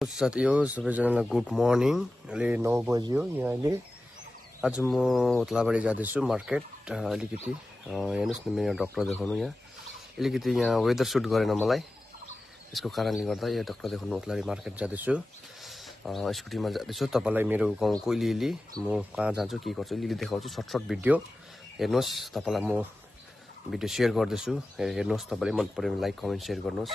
साथीहरु सबैजनालाई good morning. अहिले 9 बज्यो यहाँ अहिले। आज म ओत्लाबाडी जाँदैछु मार्केट अलिकति। हेर्नुस् न मेरो डाक्टर देखाउनु यहाँ। अलिकति यहाँ वेदर सुट गरेन मलाई। यसको कारणले गर्दा यो डाक्टर देखाउनु ओत्लाबाडी मार्केट जाँदैछु। स्कुटीमा जाँदैछु। तपाईलाई मेरो गाउँको अलिअलि म कहाँ जान्छु के गर्छु अलिअलि देखाउँछु। सर्ट भिडियो हेर्नुस्। तपाईलाई म भिडियो शेयर गर्दैछु। हेर्नुस्। तपाईले मन पर्यो भने लाइक कमेन्ट शेयर गर्नुस्।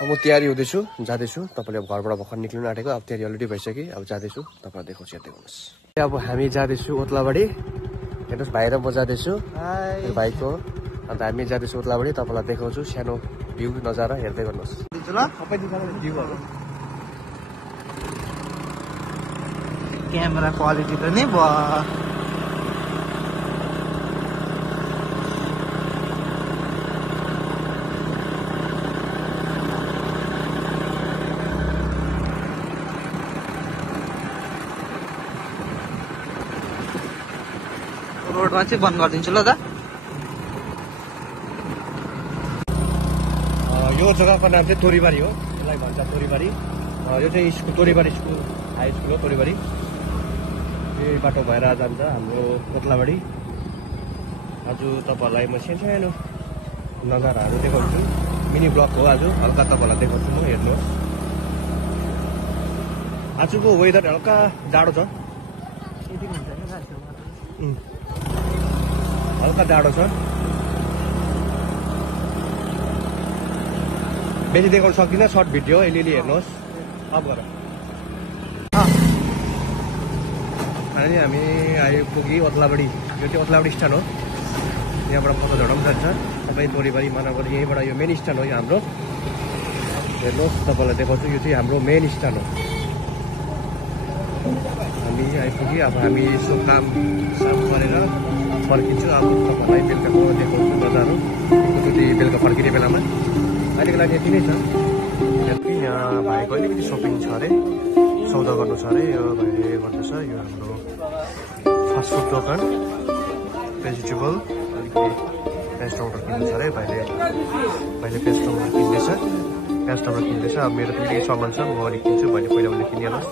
म तयारी हुँदैछु जाँदैछु। तपाईले अब घरबाट भर्खर निक्लिनु आँटेको। अब तयारी अलरेडी भइसक्यो। अब जाँदैछु। तपाईलाई देखाउँछु हेर्दै गर्नुस्। अब हामी जाँदैछु ओत्लाबाडी। हेर्नुस् भाइ र म जाँदैछु। हाय भाइको। अन्त हामी जाँदैछु ओत्लाबाडी। तपाईलाई देखाउँछु सानो भ्यू नजारा हेर्दै गर्नुस्। क्यामेरा क्वालिटी त नि भयो। रोडमा चाहिँ बन्द गरिदिन्छु ल त। यो जग्गाको नाम चाहिँ तोरीबारी हो। यसलाई भन्छ तोरीबारी। यो चाहिँ स्कुल तोरीबारी स्कुल हाई स्कुल हो तोरीबारी। यही बाटो भएर जान्छ हाम्रो ओत्लाबाडी। आज तपाईहरुलाई म सानो नजाराहरू देखाउँछु। मिनी ब्लग हो आज। हल्का तपाईहरुलाई देखाउँछु म हेर्नुहोस्। आजको वेदर हल्का जाडो छ। हल्का जाडो छ। बेसी देखाउन सक्दिनँ। सर्ट भिडियो अलिअलि हेर्नुहोस्। अफ गर। अनि हामी आइपुग्यो ओत्लाबाडी। यो चाहिँ ओत्लाबाडी स्ट्यान्ड हो। यहाँबाट फोटो झडाउनु जान्छ। सबै तोरीबारी मानवबारी यहीँबाट यो मेन स्ट्यान्ड हो यो हाम्रो। हेर्नुहोस् तपाईलाई देखाउँछु। यो चाहिँ हाम्रो मेन स्ट्यान्ड हो। हामी आइपुग्यो। अब हामी यसो काम गरेर फर्किन्छु। अब तपाईलाई बेलुकाको देखाउँछु नजारो। एकचोटि बेलुका फर्किने बेलामा। अहिलेको लागि यति नै छ। यहाँ भाइको अलिकति सपिङ छ अरे। सौदा गर्नु छ अरे। यो भाइले गर्दैछ। यो हाम्रो फास्ट फुड दोकान भेजिटेबल अलिकति पेस्ट टमाटर किन्दैछ अरे भाइले। पेस्ट टमाटर किन्दैछ। पेस्ट टमाटर किन्दैछ। अब मेरो पनि केही सामान छ म अलिक किन्छु। भाइले पहिला उसले किनिहाल्नुहोस्।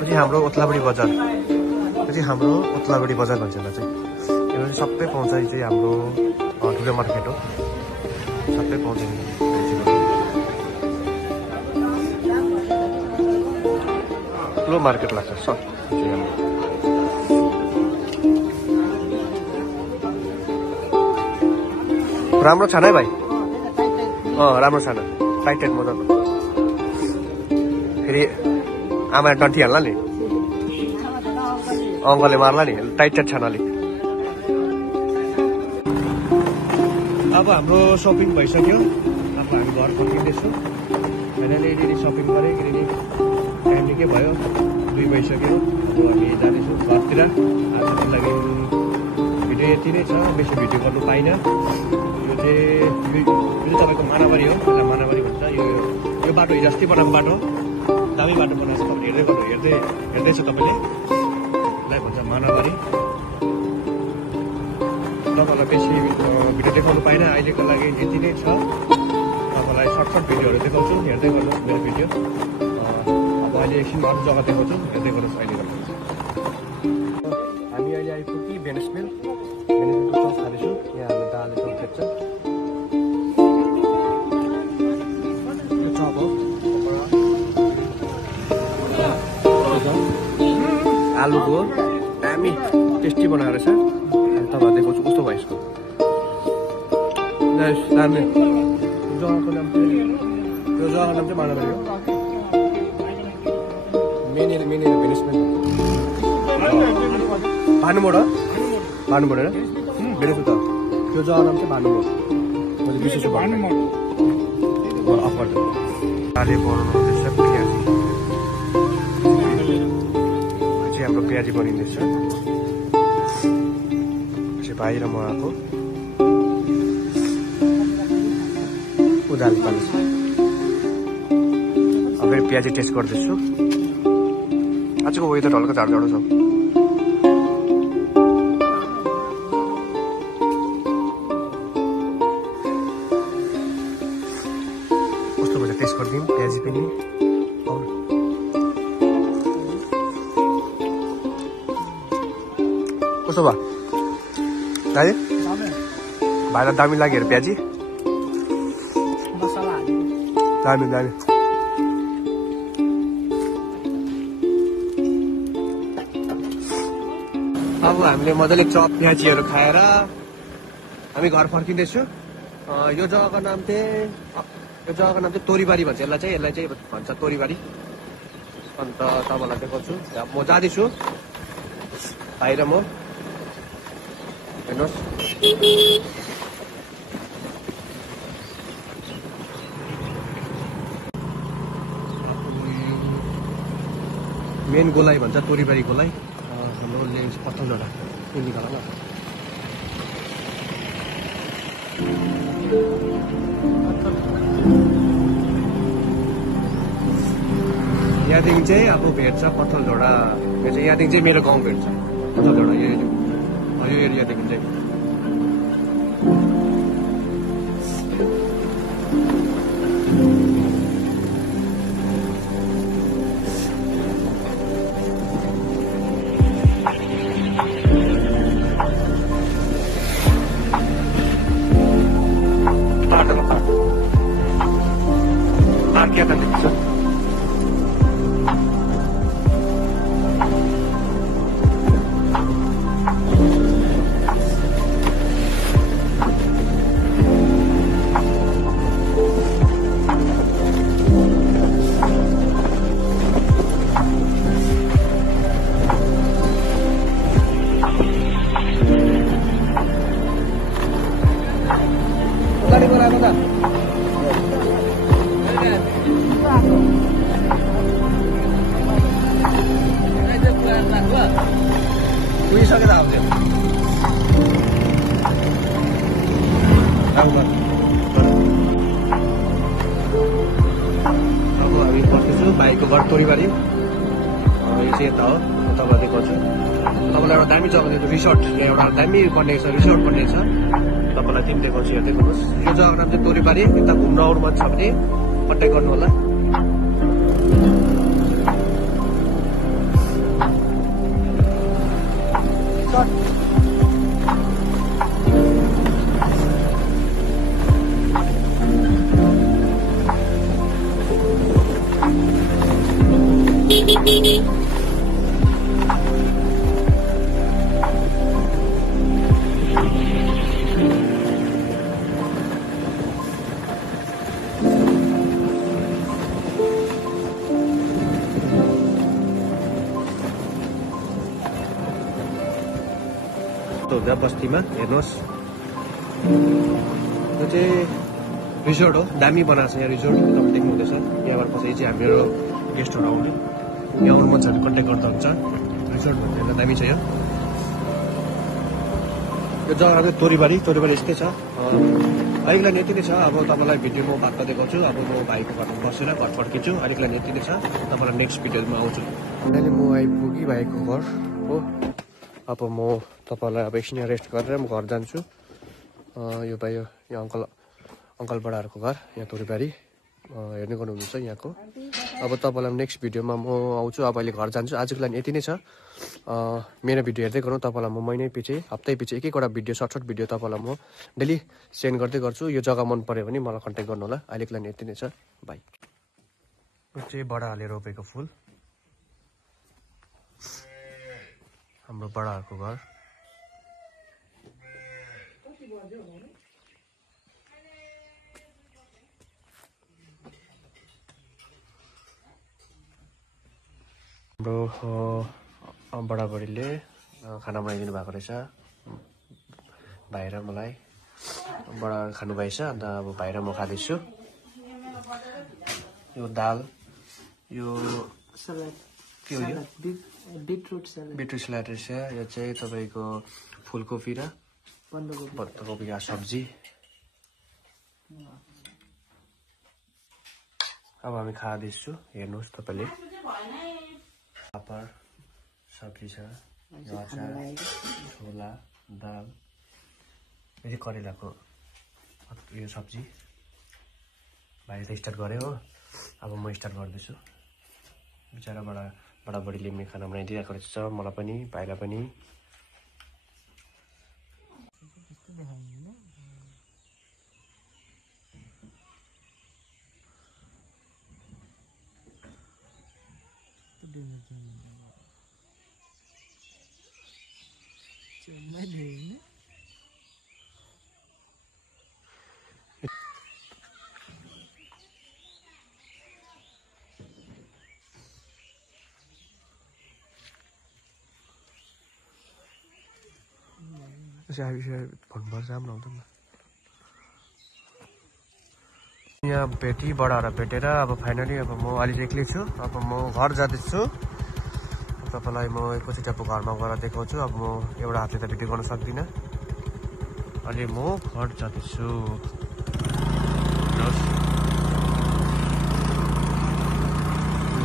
यो चाहिँ हाम्रो ओत्लाबाडी बजार। यो चाहिँ हाम्रो ओत्लाबाडी बजार भन्छ यसलाई चाहिँ। यो चाहिँ सबै पाउँछ। यो चाहिँ हाम्रो ठुलो मार्केट हो। सबै पाउँछ। ठुलो मार्केट लाग्छ सब। राम्रो छ है भाइ। राम्रो छ न। टाइट मजाको। फेरि आमाले डन्ठी हाल्ला नि। अङ्कलले मार्ला नि। टाइट छ न अलिक। अब हाम्रो सपिङ भइसक्यो। अब हामी घर फर्किँदैछु। मैले सपिङ गरेँ किनकि टाइम निकै भयो। 2 बजिसक्यो। अब हामी जाँदैछौँ घरतिर। आजको लागि भिडियो यति नै छ। बेसी भिडियो गर्नु पाइनँ। यो चाहिँ तपाईँको मानाबारी हो। यसलाई मानाबारी भन्छ। यो बाटो हिजो अस्ति बनाएको बाटो। दामी बाटो बनाएको छ। तपाईँले हेर्दैछ तपाईँले। यसलाई भन्छ मानाबारी। तपाईँलाई बेसी भिडियो देखाउनु पाइनँ। अहिलेको लागि यति नै छ। तपाईँलाई सर्ट भिडियोहरू देखाउँछु। हेर्दै गर्नुहोस् मेरो भिडियो। अब अहिले एकछिन अरू जग्गा देखाउँछु। हेर्दै गर्नुहोस् अहिले गर्नुहोस्। हामी अहिले आइपुग्यो भेनिसमेल। भेनिसमेलको चप खाँदैछु। यहाँ हाम्रो दाले चप भेट्छ। यो चप हो। आलुको दामी टेस्टी बनाएर छ। तपाईहरु देखाउँछु कस्तो भयो यसको। दामी। जग्गाको नाम चाहिँ मानाबारी हो। मेन भेनिसमेल भानुमोड हो। भानुमोड होइन भेनिसमेल त। त्यो जग्गा नाम चाहिँ भानुमोड। मैले विशेष भानुमोड अफ गर्छु। दाले बनाउनु हुँदैछ प्याजी। चाहिँ हाम्रो प्याजी बनिँदैछ। भाइ र म आएको उदाले पाल्छ। अब फेरि प्याजी टेस्ट गर्दैछु। आजको वेदर हल्का जाडो छ। कस्तो भन्छ टेस्ट गरिदिउँ प्याजी पनि। कस्तो भयो दाजु भाइलाई दामी लाग्यो अरे प्याजी दामी दामी अब हामीले मजाले चप प्याजीहरू खाएर हामी घर फर्किँदैछु यो जग्गाको नाम चाहिँ तोरीबारी भन्छ यसलाई चाहिँ भन्छ तोरीबारी अन्त तपाईँलाई देखाउँछु म जाँदैछु भाइ र म हेर्नुहोस् मेन गोलाइ भन्छ तोरीबारी गोलाइ हाम्रो पत्थर जग्गा निकाल ल यहाँदेखि चाहिँ अब भेट्छ पत्थल झोडा यहाँदेखि चाहिँ मेरो गाउँ भेट्छ पत्थल झोडा यो एरियादेखि चाहिँ पुगिसकेर आउँथ्यो अब हामी बस्दैछु भाइको घर तोरीबारी यो चाहिँ यता हो तपाईँलाई देखाउँछु तपाईँलाई एउटा दामी जग्गा दिएको रिसोर्ट यहाँ एउटा दामी बनिएको छ रिसोर्ट बनिएको छ तपाईँलाई पनि देखाउँछु यहाँ देखाउनुहोस् यो जग्गाको नाम चाहिँ तोरीबारी यता घुम्न आउनु मन छ भने कन्ट्याक्ट गर्नु होला बस्तीमा हेर्नुहोस् यो चाहिँ रिसोर्ट हो दामी बनाएको छ यहाँ रिसोर्ट तपाईँ देख्नुहुँदैछ यहाँबाट पछि चाहिँ हाम्रो गेस्टहरू आउने यहाँ आउनु मन छ भने कन्ट्याक्ट गर्दा हुन्छ रिसोर्ट भन्ने दामी छ यो जग्गा चाहिँ तोरीबारी यस्तै छ अहिलेलाई यति नै छ अब तपाईँलाई भिडियो म बात गर्दै गर्छु अब म भाइको घरमा बसेर घर फर्किन्छु अहिलेलाई यति नै छ तपाईँलाई नेक्स्ट भिडियोमा आउँछु अहिले म आइपुगेँ भाइको घर हो अब म तपाईँलाई अब एकछिन रेस्ट गरेर म घर जान्छु यो भाइ यो अङ्कल बडाहरूको घर यहाँ तोरीबारी हेर्ने गर्नुहुन्छ यहाँको अब तपाईँलाई नेक्स्ट भिडियोमा म आउँछु अब अहिले घर जान्छु आजको लागि यति नै छ मेरो भिडियो हेर्दै गर्नु तपाईँलाई म महिनै पछि हप्तै पछि एक एकवटा भिडियो सर्ट भिडियो तपाईँलाई म डेली सेन्ड गर्दै गर्छु यो जग्गा मन पऱ्यो भने मलाई कन्ट्याक्ट गर्नु होला अहिलेको लागि यति नै छ बाई यो चाहिँ बडाहरूले रोपेको फुल हाम्रो बडाहरूको घर हाम्रो बडाबडीले खाना बनाइदिनु भएको रहेछ भाइ र मलाई बडा खानुभएछ अन्त अब भाइ र म खाँदैछु यो दाल यो के हो यो बिटरुट सलाद रहेछ यो चाहिँ तपाईँको फुलकोपी र पत्ताकोपीको सब्जी अब हामी खाँदैछु हेर्नुहोस् तपाईँले पापड सब्जी छ अचार छोला दाल यो चाहिँ करेलाको यो सब्जी भाइले त स्टार्ट गऱ्यो हो अब म स्टार्ट गर्दैछु बिचरा बडाबडीले पनि खाना बनाइदिरहेको रहेछ मलाई पनि भाइलाई पनि भन्नुपर्छ राम्रो हुँदैन यहाँ भेटी बडाएर भेटेर अब फाइनली अब म अहिले चाहिँ एक्लै छु अब म घर जाँदैछु तपाईँलाई म एकैचोटि अब घरमा गएर देखाउँछु अब म एउटा हातले त भिडियो गर्न सक्दिनँ अहिले म घर जाँदैछु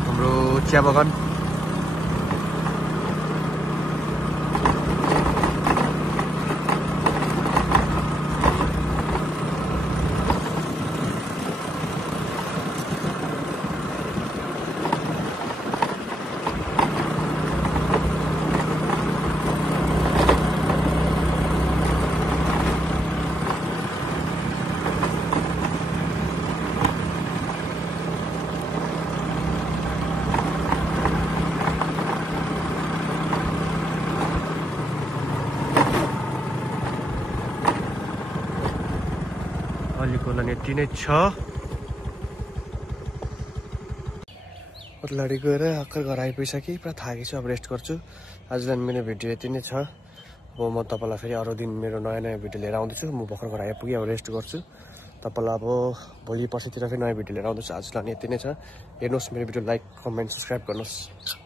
हाम्रो चिया बगान अहिलेको लागि यति नै छ ओत्लाडी गएर भर्खर घर आइपुगिसकेँ पुरा थाकेको छु अब रेस्ट गर्छु आजलाई मेरो भिडियो यति नै छ अब म तपाईँलाई फेरि अरू दिन मेरो नयाँ नयाँ भिडियो लिएर आउँदैछु म भर्खर घर आइपुगेँ अब रेस्ट गर्छु तपाईँलाई अब भोलि पर्सितिर फेरि नयाँ भिडियो लिएर आउँदैछु आजलाई यति नै छ हेर्नुहोस् मेरो भिडियो लाइक कमेन्ट सब्सक्राइब गर्नुहोस्